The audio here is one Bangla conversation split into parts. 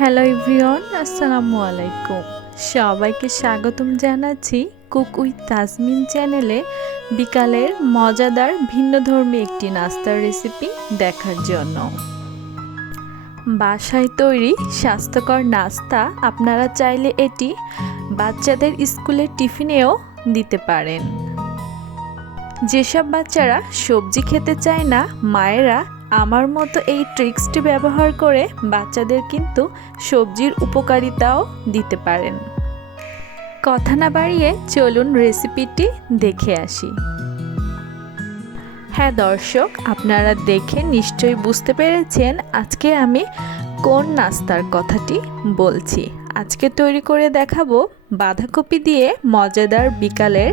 হ্যালো এভরিওয়ান, আসসালামু আলাইকুম। সবাইকে স্বাগতম জানাচ্ছি কুক উইথ তাজমিন চ্যানেলে বিকালের মজাদার ভিন্নধর্মী একটি নাস্তার রেসিপি দেখার জন্য। বাসায় তৈরি স্বাস্থ্যকর নাস্তা আপনারা চাইলে এটি বাচ্চাদের স্কুলের টিফিনেও দিতে পারেন। যেসব বাচ্চারা সবজি খেতে চায় না, মায়েরা আমার মতো এই ট্রিক্সটি ব্যবহার করে বাচ্চাদের কিন্তু সবজির উপকারিতাও দিতে পারেন। কথা না বাড়িয়ে চলুন রেসিপিটি দেখে আসি। হ্যাঁ দর্শক, আপনারা দেখে নিশ্চয়ই বুঝতে পেরেছেন আজকে আমি কোন নাস্তার কথাটি বলছি। আজকে তৈরি করে দেখাবো বাঁধাকপি দিয়ে মজাদার বিকালের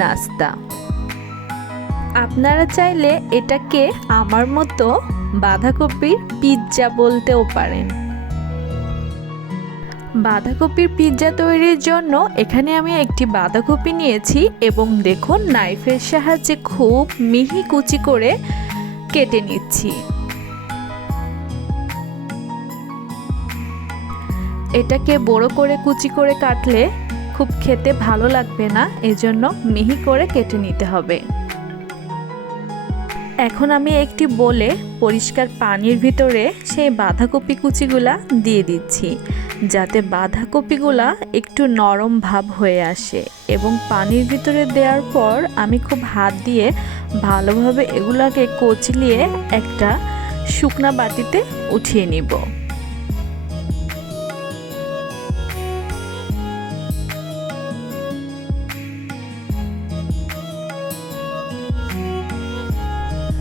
নাস্তা। আপনারা চাইলে এটাকে আমার মতো বাঁধাকপির পিৎজা বলতেও পারেন। বাঁধাকপির পিৎজা তৈরির জন্য এখানে আমি একটি বাঁধাকপি নিয়েছি এবং দেখুন নাইফের সাহায্যে খুব মিহি কুচি করে কেটে নিচ্ছি। এটাকে বড় করে কুচি করে কাটলে খুব খেতে ভালো লাগবে না, এজন্য মিহি করে কেটে নিতে হবে। এখন আমি একটি বোলে পরিষ্কার পানির ভিতরে সেই বাঁধাকপি কুচিগুলা দিয়ে দিচ্ছি, যাতে বাঁধাকপিগুলা একটু নরম ভাব হয়ে আসে। এবং পানির ভিতরে দেওয়ার পর আমি খুব হাত দিয়ে ভালোভাবে এগুলাকে কচলিয়ে একটা শুকনা বাটিতে উঠিয়ে নিব।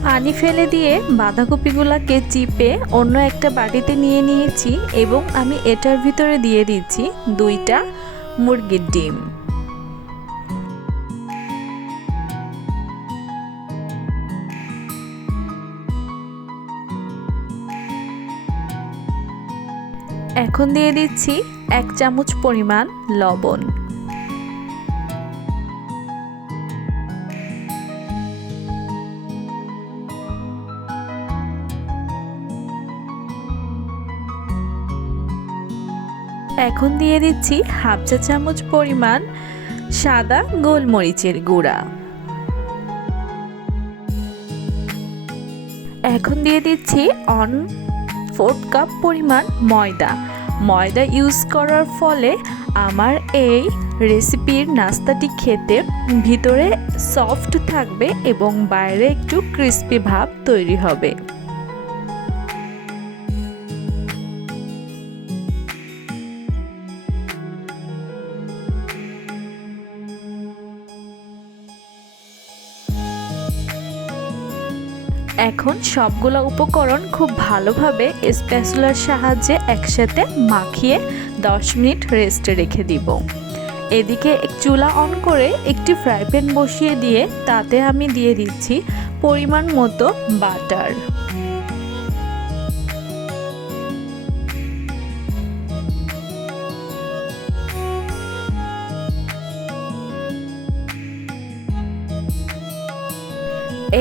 পানি ফেলে দিয়ে বাঁধাকপিগুলোকে চিপে অন্য একটা বাটিতে নিয়ে নিয়েছি এবং আমি এটার ভিতরে দিয়ে দিচ্ছি 2টা মুরগির ডিম। এখন দিয়ে দিচ্ছি 1 চামচ পরিমাণ লবণ। এখন দিয়ে দিচ্ছি 1/2 চা চামচ পরিমাণ সাদা গোলমরিচের গুঁড়া। এখন দিয়ে দিচ্ছি 1/4 কাপ পরিমাণ ময়দা ইউজ করার ফলে আমার এই রেসিপির নাস্তাটি খেতে ভিতরে সফট থাকবে এবং বাইরে একটু ক্রিস্পি ভাব তৈরি হবে। এখন সবগুলো উপকরণ খুব ভালোভাবে স্প্যাচুলার সাহায্যে একসাথে মাখিয়ে 10 মিনিট রেস্টে রেখে দিব। এদিকে চুলা অন করে একটি ফ্রাই প্যান বসিয়ে দিয়ে তাতে আমি দিয়ে দিচ্ছি পরিমাণ মতো বাটার।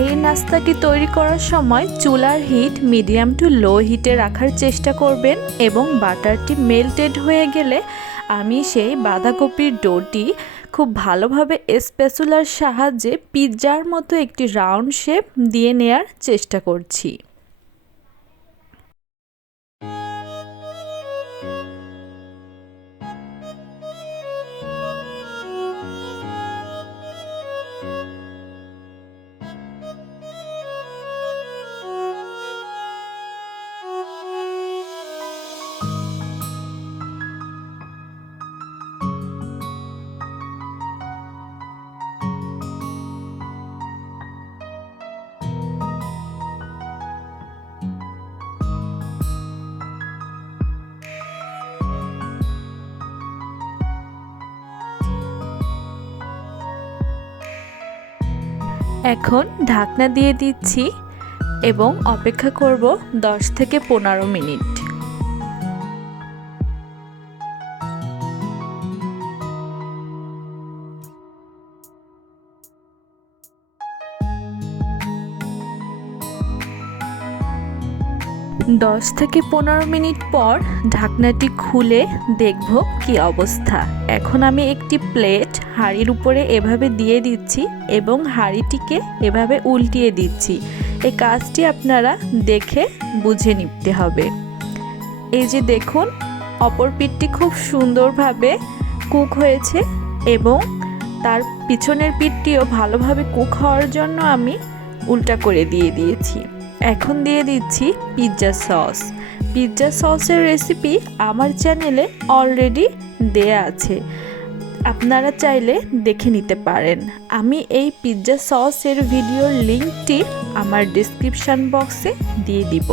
এই নাস্তাটি তৈরি করার সময় চুলার হিট মিডিয়াম টু লো হিটে রাখার চেষ্টা করবেন এবং বাটারটি মেল্টেড হয়ে গেলে আমি সেই বাঁধাকপির ডোটি খুব ভালোভাবে স্প্যাচুলার সাহায্যে পিৎজার মতো একটি রাউন্ড শেপ দিয়ে নেয়ার চেষ্টা করছি। এখন ঢাকনা দিয়ে দিচ্ছি এবং অপেক্ষা করব 10 থেকে 15 মিনিট। 10 থেকে 15 মিনিট পর ঢাকনাটি খুলে দেখব কি অবস্থা। এখন আমি একটি প্লেট হাঁড়ির উপরে এভাবে দিয়ে দিচ্ছি এবং হাঁড়িটিকে এভাবে উল্টিয়ে দিচ্ছি। এই কাজটি আপনারা দেখে বুঝে নিতে হবে। এই যে দেখুন, অপর পিঠটি খুব সুন্দরভাবে কুক হয়েছে এবং তার পিছনের পিঠটিও ভালোভাবে কুক হওয়ার জন্য আমি উল্টা করে দিয়ে দিয়েছি। এখন দিয়ে দিচ্ছি পিৎজা সস। পিৎজা সসের রেসিপি আমার চ্যানেলে অলরেডি দেয়া আছে, আপনারা চাইলে দেখে নিতে পারেন। আমি এই পিৎজা সসের ভিডিওর লিঙ্কটি আমার ডেসক্রিপশন বক্সে দিয়ে দিব।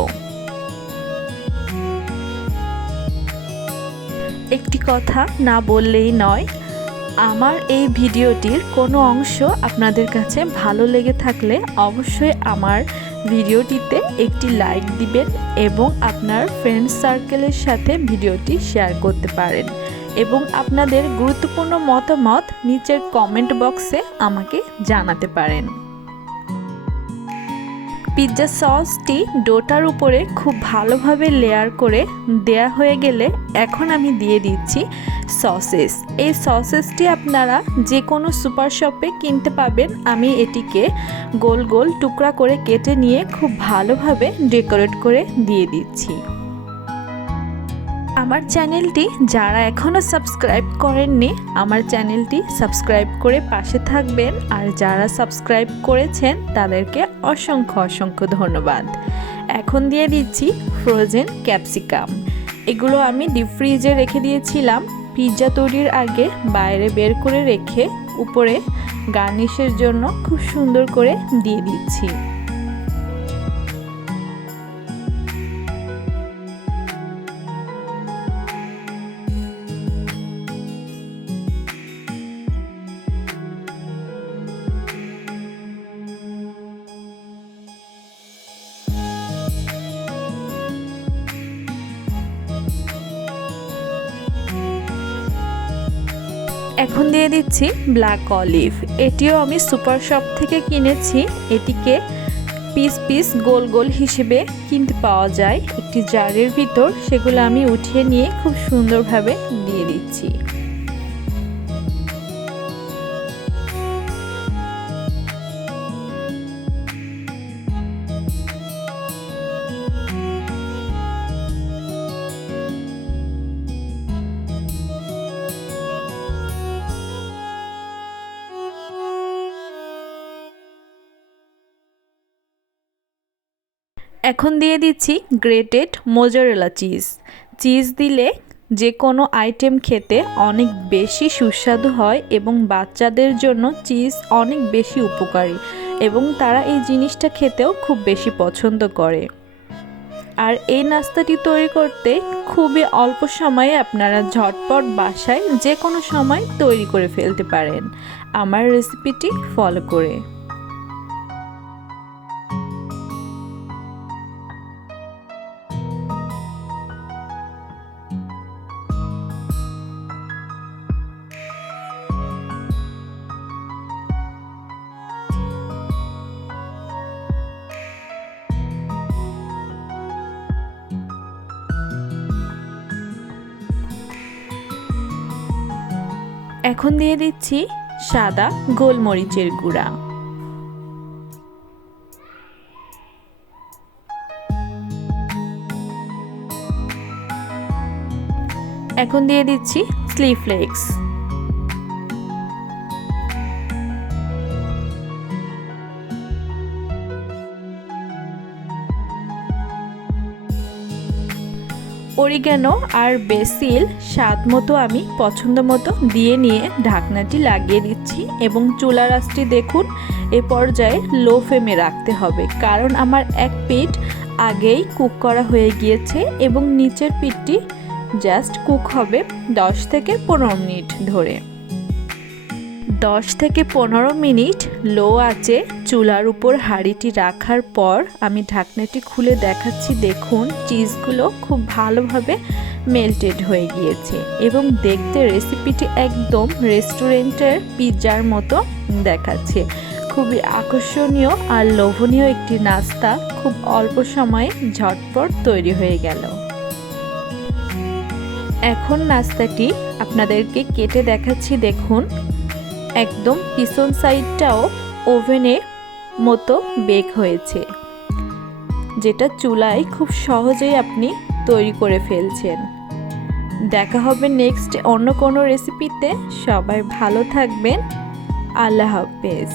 একটি কথা না বললেই নয়, আমার এই ভিডিওটির কোনো অংশ আপনাদের কাছে ভালো লেগে থাকলে অবশ্যই আমার ভিডিওটিতে একটি লাইক দিবেন এবং আপনার ফ্রেন্ড সার্কেলের সাথে ভিডিওটি শেয়ার করতে পারেন এবং আপনাদের গুরুত্বপূর্ণ মতামত নিচের কমেন্ট বক্সে আমাকে জানাতে পারেন। পিৎজা সসটি ডোটার উপরে খুব ভালোভাবে লেয়ার করে দেয়া হয়ে গেলে এখন আমি দিয়ে দিচ্ছি সসেস। এই সসেসটি আপনারা যে কোনো সুপার শপে কিনতে পাবেন। আমি এটিকে গোল গোল টুকরা করে কেটে নিয়ে খুব ভালোভাবে ডেকোরেট করে দিয়ে দিচ্ছি। আমার চ্যানেলটি যারা এখনও সাবস্ক্রাইব করেননি, আমার চ্যানেলটি সাবস্ক্রাইব করে পাশে থাকবেন, আর যারা সাবস্ক্রাইব করেছেন তাদেরকে অসংখ্য অসংখ্য ধন্যবাদ। এখন দিয়ে দিচ্ছি ফ্রোজেন ক্যাপসিকাম। এগুলো আমি ডিপ ফ্রিজে রেখে দিয়েছিলাম পিৎজা তৈরির আগে, বাইরে বের করে রেখে উপরে গার্নিশের জন্য খুব সুন্দর করে দিয়ে দিচ্ছি। এখন দিয়ে দিচ্ছি ব্ল্যাক অলিভ। এটিও আমি সুপার শপ থেকে কিনেছি। এটিকে পিস পিস গোল গোল হিসেবে কিনতে পাওয়া যায় একটি জারের ভিতর। সেগুলো আমি উঠিয়ে নিয়ে খুব সুন্দরভাবে দিয়ে দিচ্ছি। এখন দিয়ে দিচ্ছি গ্রেটেড মোজারেলা চিজ। চিজ দিলে যে কোনো আইটেম খেতে অনেক বেশি সুস্বাদু হয় এবং বাচ্চাদের জন্য চিজ অনেক বেশি উপকারী এবং তারা এই জিনিসটা খেতেও খুব বেশি পছন্দ করে। আর এই নাস্তাটি তৈরি করতে খুবই অল্প সময়ে আপনারা ঝটপট বাসায় যে কোনো সময় তৈরি করে ফেলতে পারেন আমার রেসিপিটি ফলো করে। এখন দিয়ে দিচ্ছি সাদা গোলমরিচের গুঁড়া। এখন দিয়ে দিচ্ছি চিলি ফ্লেক্স। অরিগানো আর বেসিল স্বাদ মতো আমি পছন্দ মতো দিয়ে নিয়ে ঢাকনাটি লাগিয়ে দিচ্ছি এবং চুলার আঁচটি দেখুন এ পর্যায়ে লো ফ্লেমে রাখতে হবে, কারণ আমার এক পিঠ আগেই কুক করা হয়ে গিয়েছে এবং নিচের পিঠটি জাস্ট কুক হবে 10 থেকে 15 মিনিট ধরে। 10 থেকে 15 মিনিট লো আঁচে চুলার উপর হাঁড়িটি রাখার পর আমি ঢাকনাটি খুলে দেখাচ্ছি। দেখুন চিজগুলো খুব ভালোভাবে মেল্টেড হয়ে গিয়েছে এবং দেখতে রেসিপিটি একদম রেস্টুরেন্টের পিৎজার মতো দেখাচ্ছে। খুবই আকর্ষণীয় আর লোভনীয় একটি নাস্তা খুব অল্প সময়ে ঝটপট তৈরি হয়ে গেল। এখন নাস্তাটি আপনাদেরকে কেটে দেখাচ্ছি। দেখুন, একদম পিছন সাইডটাও ওভেনের মতো বেক হয়েছে, যেটা চুলায় খুব সহজেই আপনি তৈরি করে ফেলছেন। দেখা হবে নেক্সট অন্য কোনো রেসিপিতে। সবাই ভালো থাকবেন। আল্লাহ হাফেজ।